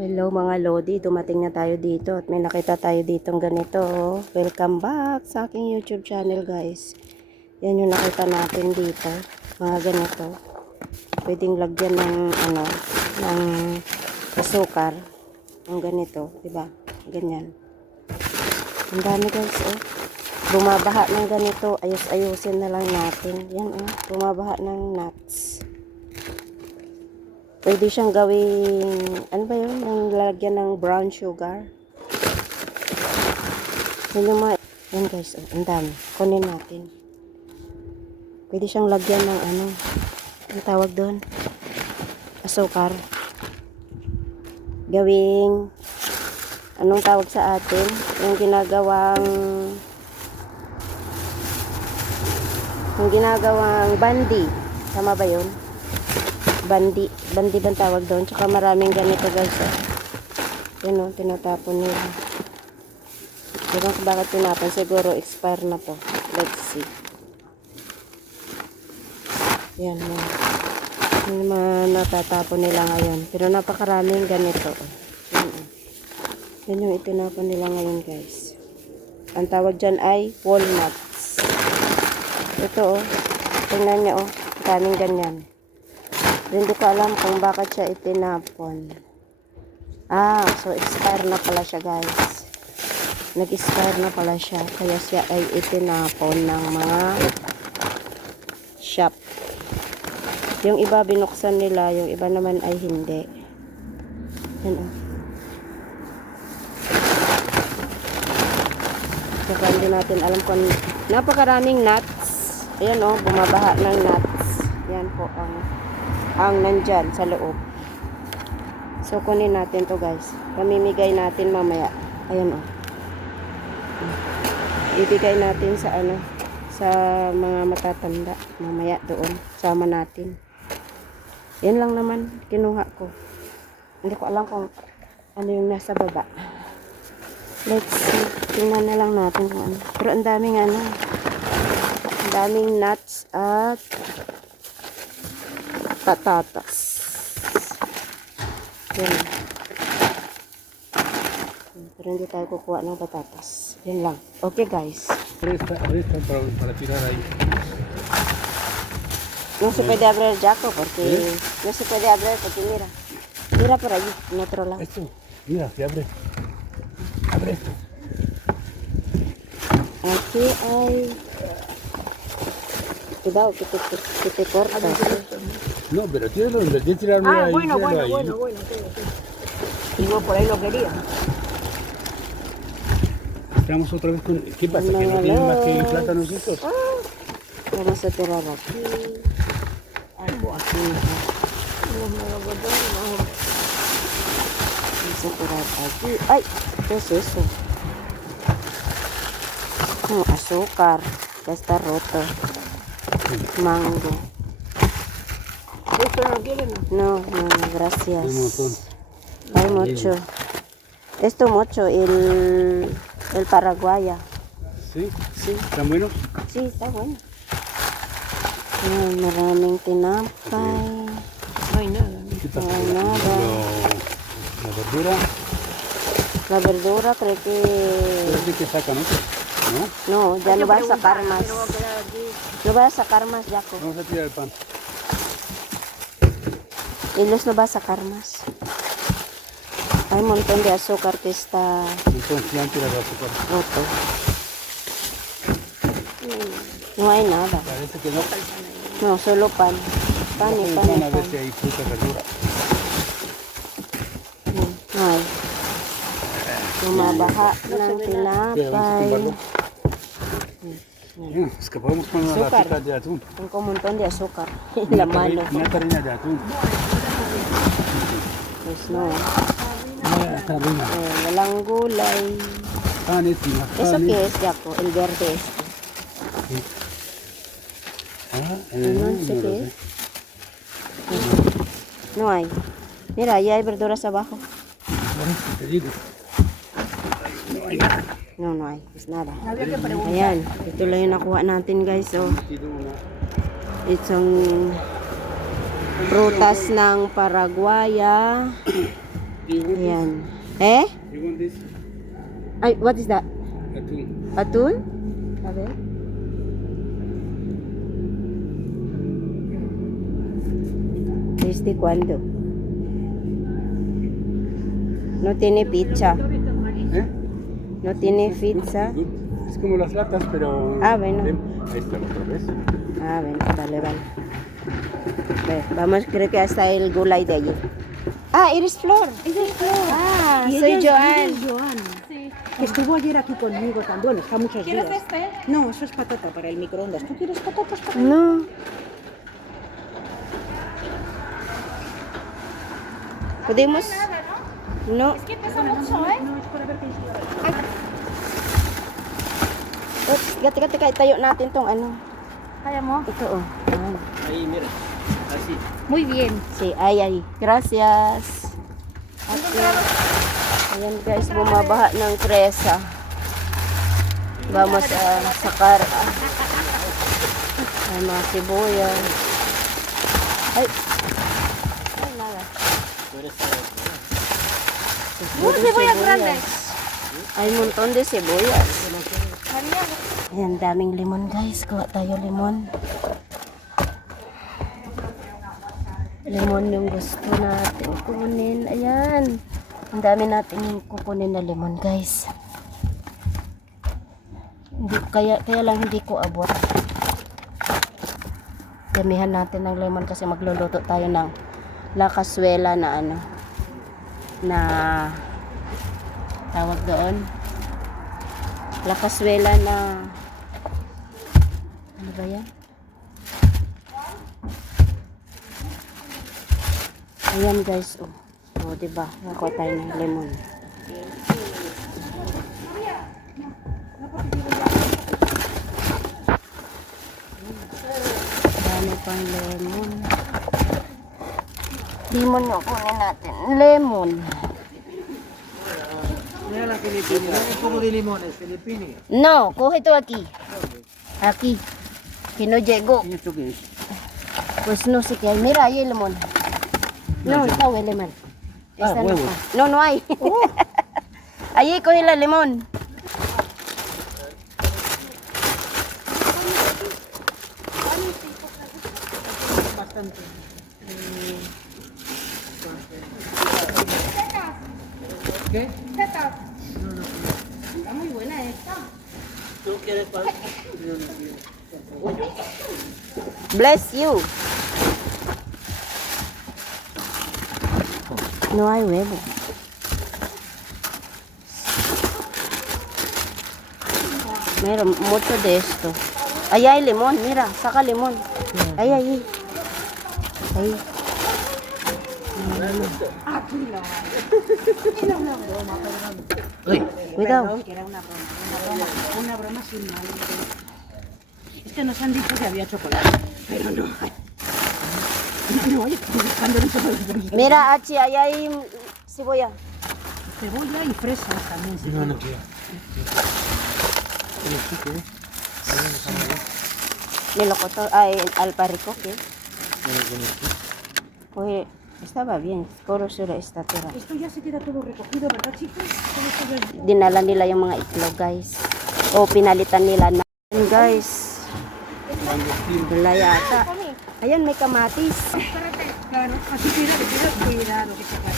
Hello mga Lodi, dumating na tayo dito at may nakita tayo ditong ganito. Welcome back sa aking YouTube channel guys. Yan yung nakita natin dito, mga ganito. Pwedeng lagyan ng ng asukar. Yung ganito, 'di ba? Ganyan. Ang dami guys, oh. Bumabaha ng ganito, ayos-ayusin na lang natin. Yan, oh, bumabaha ng nuts. Pwede siyang gawing, ano ba yun? Yung lalagyan ng brown sugar. Yun yung mga, yan guys, oh, ang dami. Kunin natin. Pwede siyang lagyan ng ang tawag doon? Asukar. Gawing, anong tawag sa atin? Yung ginagawang bandi. Tama ba yun? Bandi bang tawag doon. Tsaka maraming ganito guys, oh. Yun, oh, tinatapon nila. Diba bakit tinapon? Siguro expire na to. Let's see. Yan, yan. Yung mga natatapon nila ngayon. Pero napakaraming ganito, oh. Yan, oh. Yan yung itinapon nila ngayon guys. Ang tawag dyan ay walnuts. Ito, oh. Tingnan nyo, oh. Daming ganyan. Hindi ko alam kung bakit siya itinapon. So expire na pala siya guys. Nag-expire na pala siya. Kaya siya ay itinapon ng mga shop. Yung iba binuksan nila, yung iba naman ay hindi. Yan, oh. Saka hindi natin alam kung napakaraming nuts. Ayan, oh, bumabaha ng nuts. Yan po ang nandyan sa loob. So kunin natin to guys. Pamimigay natin mamaya. Ayan, oh. Ibigay natin sa sa mga matatanda mamaya doon. Sama natin. Yan lang naman kinuha ko. Hindi ko alam kung ano yung nasa baba. Let's see. Tingnan na lang natin kung ano. Pero ang daming ang daming nuts at patatas. Yan. Pero hindi tayo kukuha ng patatas. Yan lang. Okay guys. Presta para tirar ahí. No se puede abrir Jaco porque no se puede abrir porque mira por allí, en otro lado. Esto, mira, se abre. Abre esto. Aquí hay cuidado que te cortas. No, pero tíralo donde tienes que tirarlo ahí. Bueno. Sí. Digo, por ahí lo quería. Estamos otra vez con... ¿Qué pasa? ¿Que no tienen más que plátanos estos? Vamos a tirar aquí. Algo aquí. Vamos a tirar aquí. ¡Ay! ¿Qué es eso? Azúcar. Ya está roto. Mango. ¿Esto no quieren? No, gracias. Un montón. Hay mucho. Esto mucho, el paraguaya. ¿Sí? Sí, ¿Están buenos? sí, está bueno. Maraming tinapay. No hay nada. ¿Qué pasa? No hay nada. La verdura, La verdura creo que... ¿de qué sacan esto? ¿No? No, ya no va a sacar más. No va a quedar aquí. No va a sacar más, Jaco. Vamos a tirar el pan. Y Luz no va a sacar más. Hay un montón de azúcar que está Entonces ya han tirado azúcar. roto. No hay nada. Parece que no. No, solo pan. Pan y El pan y pan a ver pan. si hay fruta y verdura. No hay. Bumabaha ng Pero vamos a tinapay. tumbarlo. Mira, escapamos con las Azúcar. latitas de atún. Con un montón de azúcar en la mano. Una tarrina de atún. Pues no. Una tarrina. Walang gulay. Panes y más ¿Eso panes. qué es, Jaco? El verde este. No sé No qué lo es. sé. No hay. Mira, ahí hay verduras abajo. Por eso te digo. No hay nada. No hay. Pues nada. Había que preguntar. Ayan. Ito lang yung nakuha natin, guys. Oh. Isang prutas ng Paraguaya. you want Ayan. Eh? this? You want this? Ay, what is that? Atún. Atun? A ver. ¿Desde cuándo? No tiene pizza. ¿Eh? No tiene pizza. Good. Es como las latas, pero... Ah, bueno. Ahí está otra vez. Ah, bueno, vale, vale. Ve, vamos, creo que hasta el gulay de allí. Ah, eres Flor. Ella es Flor. Ah, Y soy ella Joan. es Joan. Que estuvo ayer aquí conmigo también. Bueno, está muchos días. ¿Quieres este? No, eso es patata para el microondas. ¿Tú quieres patatas para el No. ¿Podemos? No. Es que pesa mucho, ¿eh? No, es para ver qué Oops, gati tayo natin tong ano. Kaya mo? Ito oh. Ayan. Ahí, mira. Así. Muy bien. Sí, ay. Gracias. Okay. Ayan guys, bumabaha ng presa. Vamos a sacar. Ay, mga sibuyas. Ay. Ay, nada. Puro sibuyas grandes. Hay un montón de cebullas. Ayan, daming limon guys. Kuha tayo limon. Limon yung gusto natin kunin. Ayan. Ang dami natin yung kukunin na limon guys. Hindi, kaya lang hindi ko abot. Damihan natin ng lemon kasi magluluto tayo ng lakaswela na ano. Na tawag doon. Lakaswela na ano ba yan? Ayan guys, oh. Oh, diba? Nakuha tayo ng lemon. Dami pang lemon. Lemon yung kunin natin. Lemon. Mira la filipina. Un poco de limones, filipini. No, coge ito aquí. Aquí. Que no llegó. ¿Y esto qué es? Pues no sé qué hay. Mira, ahí hay limón. No, está el limón. Ah, Esta no huevos. está. No, no hay. Allí coge el limón. ¿Qué? Está muy buena esta. ¿Tú quieres pan? Bless you. No hay huevo. Mira, mucho de esto. Ahí hay limón, mira, saca limón. Ahí. Ahí. Aquí no hay. Era una broma, perdón. Uy. Cuidado. Perdón, que era una broma. Una broma sin mal. Es que nos han dicho que había chocolate, pero no hay. No hay, estoy buscando el chocolate. Mira, Achi, ahí hay cebolla. Cebolla y fresas también. Sí. No, no quiero. ¿Y esto qué es? Melocotón, ay, albaricoque. Pues estaba bien, puro sura esta tira. Esto ya se queda todo recogido, ¿verdad, chicos? Todo esto ya... Dinala nila yung mga itlog, guys. O pinalitan nila na. Ayan, guys. Wala yata. Ayan, may kamatis. Espérate, claro. Así cuidado que se cae.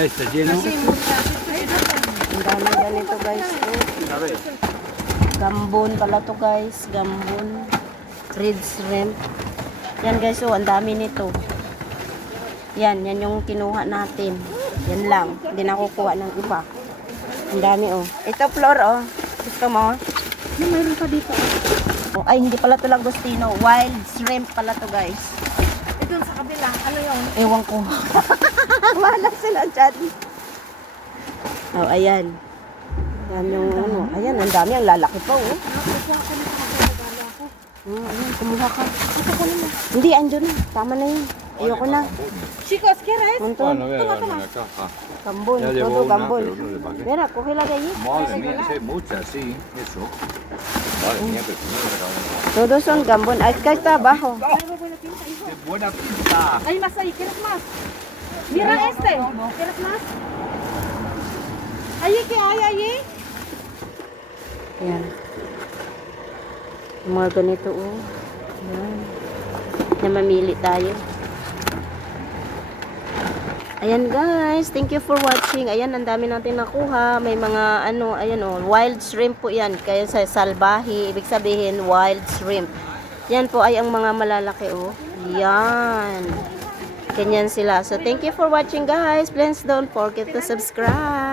Ahí está lleno. Ang dami ganito, guys. Oh. A ver. Gambon pala to, guys. Gambon. Red shrimp. Yan, guys. Oh, ang dami nito. Yan yung kinuha natin. Yan lang. Hindi na kukuha ng iba. Ang dami, oh. Ito, Flor, oh. Gusto mo? No, mayroon pa dito. Oh, ay, hindi pala to langostino. Wild shrimp pala to, guys. Ito sa kabila, ano yung... Ewan ko. Wala sila dyan. Oh, ayan. Yan yung ano. Ayan, ang dami. Ang lalaki pa, oh. Oh, ayan, kumuha ka. Hindi, andun na. Tama na yun. Ayoko na. Chicos, ¿quieres? Montón. Bueno, voy a darme una caja. Gambon, Ya llevo todo una, gambon. pero no sé para qué. Mira, cógela de allí. Madre mía, sí, muchas, sí, eso. Madre mía, pero no me acabo. Todos son gambon. Acá está abajo. ¡Qué buena pinta! Hay más ahí, ¿quieres más? Mira este. ¿Quieres más? Allí que hay allí. Ayan. Yung mga ganito, oh. Ayan. Na mamili tayo. Ayan guys, thank you for watching. Ayan, ang dami natin nakuha. May mga ano, ayan oh, wild shrimp po yan. Kaya sa salbahi, ibig sabihin wild shrimp. Yan po ay ang mga malalaki oh. Yan. Ganyan sila. So thank you for watching guys. Please don't forget to subscribe.